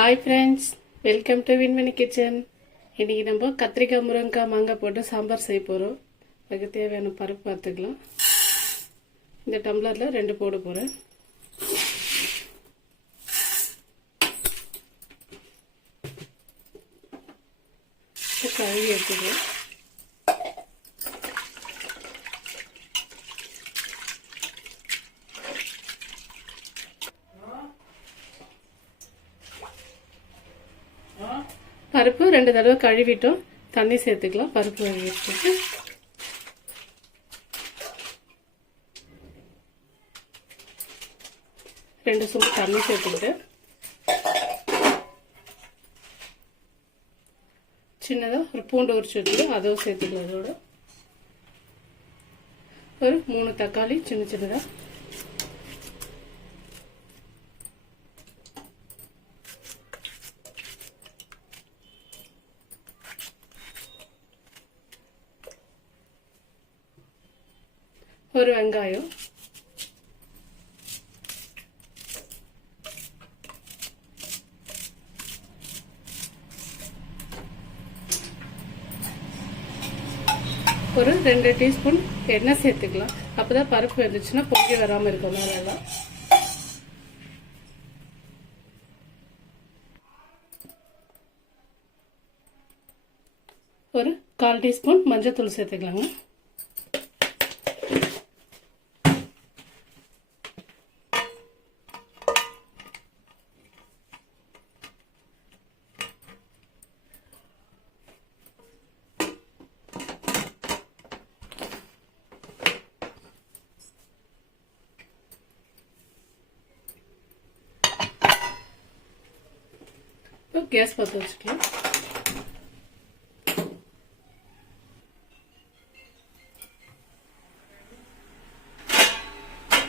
Hi friends, welcome to Vinmani kitchen. இன்றைக்கி நம்ம கத்திரிக்காய், முருங்கைக்காய், மாங்காய் போட்டு சாம்பார் செய்ய போகிறோம். அதுக்கு தேவையான பருப்பு பார்த்துக்கலாம். இந்த டம்ளரில் 2 போட போகிறேன். கழுவி எடுத்துக்கலாம். பருப்பு 2 தடவை கழுவிட்டோம். தண்ணி சேர்த்துக்கலாம். பருப்பு கழுவிட்டு 2 சொம்பு தண்ணி சேர்த்துக்கிட்டு சின்னதாக ஒரு பூண்டு உரிச்சு வச்சுட்டு அதுவும் சேர்த்துக்கலாம். அதோட ஒரு 3 தக்காளி சின்ன சின்னதாக, ஒரு வெங்காயம், ஒரு 2 டீஸ்பூன் எண்ணெய் சேர்த்துக்கலாம். அப்போதான் பருப்பு வந்துச்சுன்னா பொங்கி வராமல் இருக்கும். மேலெல்லாம் ஒரு 1/4 டீஸ்பூன் மஞ்சள் சேர்த்துக்கலாங்க. கேஸ் பற்ற வச்சுக்கலாம்.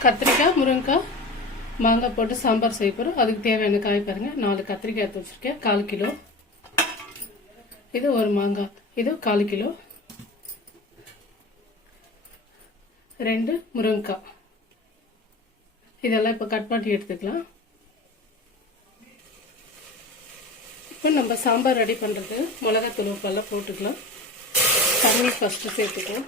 கத்திரிக்காய், முருங்கைக்காய், மாங்காய் போட்டு சாம்பார் செய்ய போகிறோம். அதுக்கு தேவையான காய் பாருங்க. 4 கத்திரிக்காய் எடுத்து வச்சிருக்கேன், 1/4 கிலோ. இது ஒரு மாங்காய், இது 1/4 கிலோ. 2 முருங்கைக்காய். இதெல்லாம் இப்போ கட் பண்ணி எடுத்துக்கலாம். இப்போ நம்ம சாம்பார் ரெடி பண்ணுறது மிளகாத்தூள், உப்பெல்லாம் போட்டுக்கலாம். தண்ணி ஃபஸ்ட்டு சேர்த்துக்கலாம்.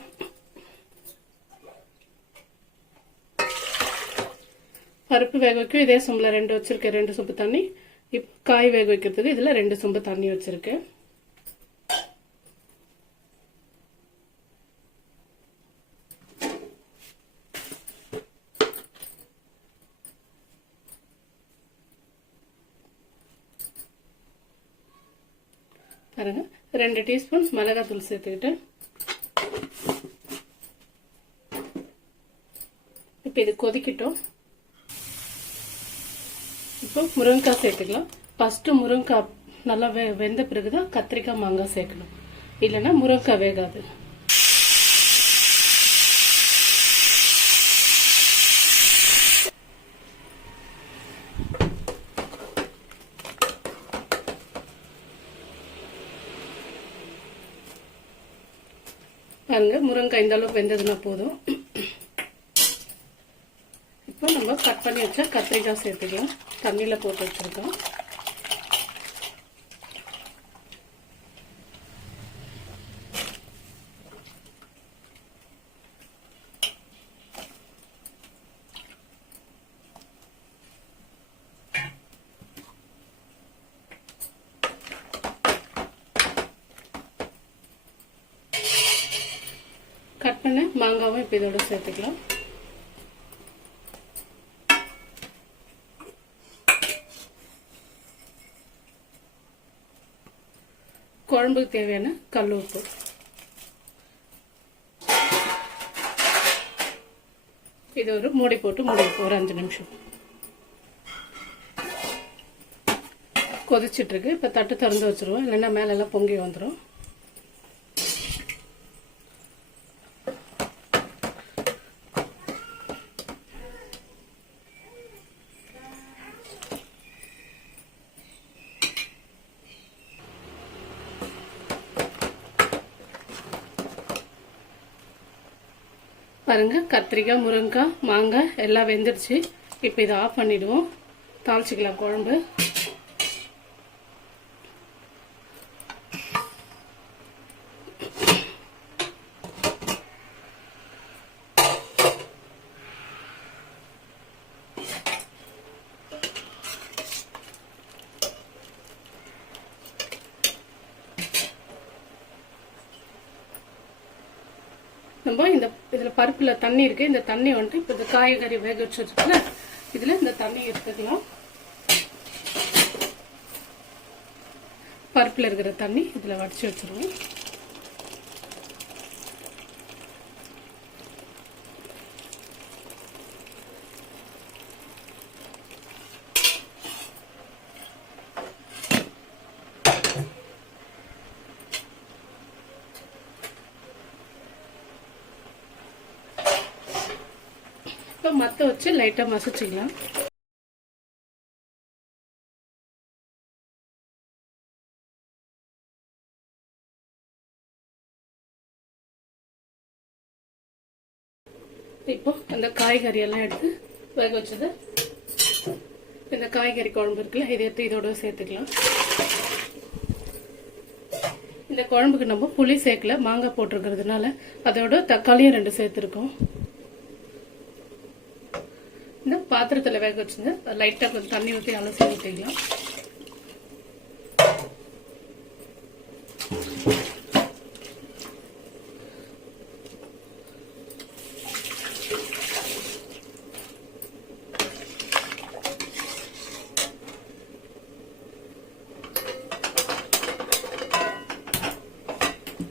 பருப்பு வேக வைக்கும் இதே சொம்பில் 2 வச்சுருக்கேன், 2 சொம்பு தண்ணி. இப்போ காய் வேக வைக்கிறதுக்கு இதில் 2 சொம்பு தண்ணி வச்சுருக்கேன். பாருங்க, 2 டீஸ்பூன் மிளகாத்தூள் சேர்த்துக்கிட்டு இப்போ இது கொதிக்கிட்டோம். இப்போ முருங்கைக்காய் சேர்த்துக்கலாம். ஃபஸ்ட்டு முருங்கைக்காய் நல்லா வெந்த பிறகுதான் கத்திரிக்காய், மாங்காய் சேர்க்கணும். இல்லைன்னா முருங்கைக்காய் வேகாது. பாருங்க, முருங்கைக்காய் இந்த அளவுக்கு வெந்ததுன்னா போதும். இப்போ நம்ம கட் பண்ணி வச்சா கத்திரிக்காய் சேர்த்துக்கலாம். தண்ணியில் போட்டு வச்சிருக்கோம். கட் பண்ண மாங்காவும் இப்போ இதோட சேர்த்துக்கலாம். குழம்புக்கு தேவையான கல் உப்பு. இது ஒரு மூடி போட்டு ஒரு 5 நிமிஷம் கொதிச்சுட்டு இருக்கு. இப்போ தட்டு திறந்து வச்சிருவோம், இல்லைன்னா மேலெல்லாம் பொங்கி வந்துடும். பாருங்க, கத்திரிக்காய், முருங்கைக்காய், மாங்காய் எல்லாம் வெந்துடுச்சு. இப்போ இதை ஆஃப் பண்ணிடுவோம். தாளிச்சிக்கலாம் குழம்பு. நம்ம இதில் பருப்பில் தண்ணி இருக்குது, இந்த தண்ணி வந்துட்டு இப்போ இந்த காய்கறி வேக வச்சுருக்குல்ல இதில் இந்த தண்ணி எடுத்துக்கலாம். பருப்பில் இருக்கிற தண்ணி இதில் வடித்து வச்சுருவோம். இப்போ மற்ற வச்சு லைட்டாக மசிச்சுக்கலாம். இப்போ அந்த காய்கறி எல்லாம் எடுத்து வேக வச்சது இந்த காய்கறி குழம்பு இருக்குல்ல இதை எடுத்து இதோட சேர்த்துக்கலாம். இந்த குழம்புக்கு நம்ம புளி சேர்க்கல, மாங்காய் போட்டிருக்கிறதுனால அதோட தக்காளியும் 2 சேர்த்துருக்கோம். இந்த பாத்திரத்தில் வேக வச்சுங்க, லைட்டாக கொஞ்சம் தண்ணி ஊற்றி அலசி ஊற்றிக்கலாம்.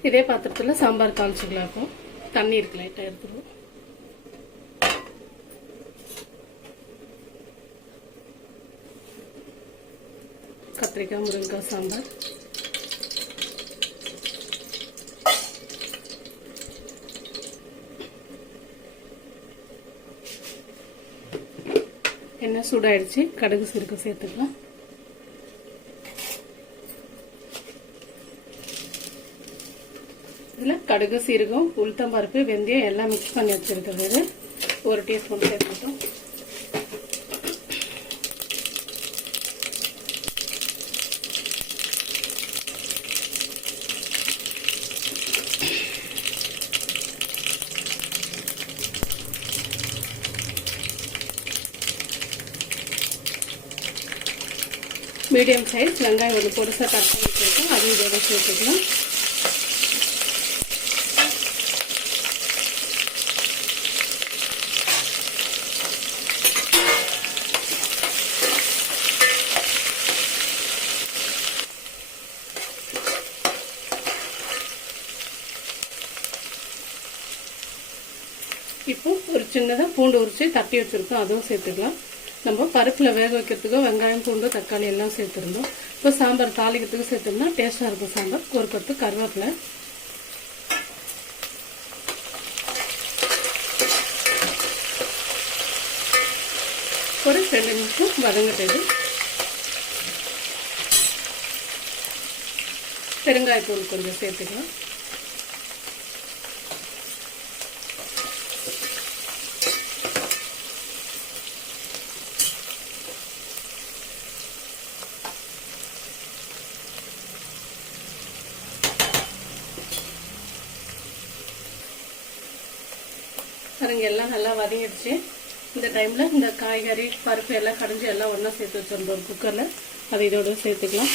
இதே பாத்திரத்தில் சாம்பார் தாளிச்சுக்கலாம். இப்போ தண்ணி இருக்கு, லைட்டாக எடுத்துருவோம். கத்திரிக்காய் முருங்கைக்காய் சாம்பார். எண்ணெய் சூடாயிடுச்சு, கடுகு சீரகம் சேர்த்துக்கலாம். இதில் கடுகு சீரகம் உளுத்தம்பருப்பு வெந்தயம் எல்லாம் மிக்ஸ் பண்ணி வச்சுருக்கிறது 1 டீஸ்பூன் சேர்த்துட்டோம். மீடியம் சைஸ் வெங்காயம் 1 பொடிசாக கட் பண்ணி வச்சுருக்கோம், அதையும் இதோட சேர்த்துக்கலாம். இப்போ ஒரு சின்னதாக பூண்டு உரிச்சு தட்டி வச்சுருக்கோம், அதுவும் சேர்த்துக்கலாம். நம்ம பருப்பில் வேக வைக்கிறதுக்கு வெங்காயம் பூண்டு தக்காளி எல்லாம் சேர்த்துருந்தோம். இப்போ சாம்பார் தாளிக்கிறதுக்கு சேர்த்தோம்னா டேஸ்ட்டாக இருக்கும் சாம்பார். ஒரு கொத்து கருவேப்பிலை, ஒரு 2 நிமிஷம் வதங்கிட்டது. பெருங்காயத்தூள் கொஞ்சம் சேர்த்துக்கலாம். பாருங்க எல்லாம் நல்லா வதங்கிடுச்சு. இந்த டைம்ல இந்த காய்கறி பருப்பு எல்லாம் கடைஞ்சி எல்லாம் ஒன்றா சேர்த்து வச்சிருந்தோம் ஒரு குக்கர்ல, அதை இதோட சேர்த்துக்கலாம்.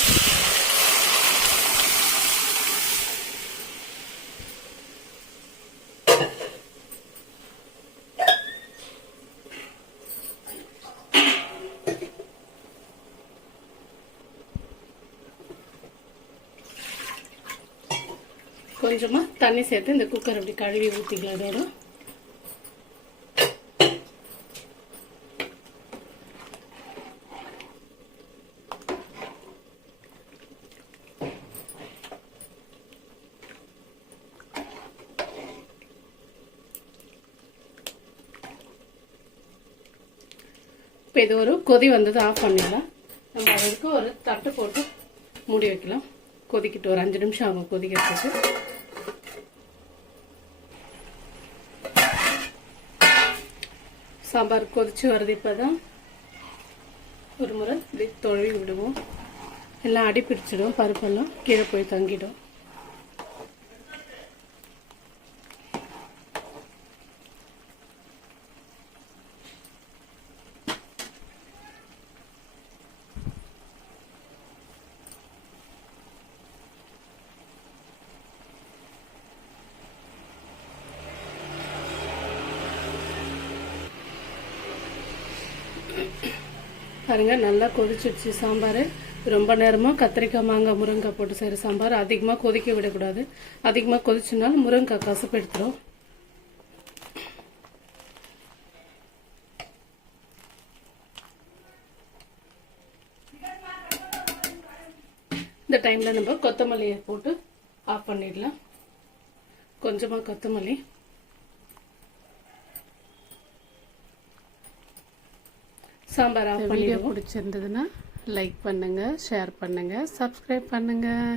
கொஞ்சமா தண்ணி சேர்த்து இந்த குக்கர் அப்படி கழுவி ஊற்றிக்கலாம். இதோட இப்போ இது ஒரு கொதி வந்தது ஆஃப் பண்ணிடலாம். நம்ம அதுக்கு ஒரு தட்டு போட்டு மூடி வைக்கலாம். கொதிக்கிட்டு ஒரு 5 நிமிஷம் ஆகும் கொதிக்கிறதுக்கு. சாம்பார் கொதிச்சு வருது. இப்போதான் ஒரு முறை இப்படி தொழுவி விடுவோம். எல்லாம் அடி பிடிச்சிடும், பருப்பெல்லாம் கீழே போய் தங்கிடும். பாருங்க நல்லா கொதிச்சிடுச்சு சாம்பார். ரொம்ப நேரமாக கத்திரிக்காய் மாங்காய் முருங்கைக்காய் போட்டு செய்கிற சாம்பார் அதிகமாக கொதிக்க விடக்கூடாது. அதிகமாக கொதிச்சுனாலும் முருங்கைக்காய் கசப்பு எடுத்துரும். இந்த டைமில் நம்ம கொத்தமல்லியை போட்டு ஆஃப் பண்ணிடலாம். கொஞ்சமாக கொத்தமல்லி. சாம்பார் ஆஃப் பண்ணி. வீடியோ பிடிச்சிருந்ததுன்னா லைக் பண்ணுங்கள், ஷேர் பண்ணுங்கள், சப்ஸ்கிரைப் பண்ணுங்கள்.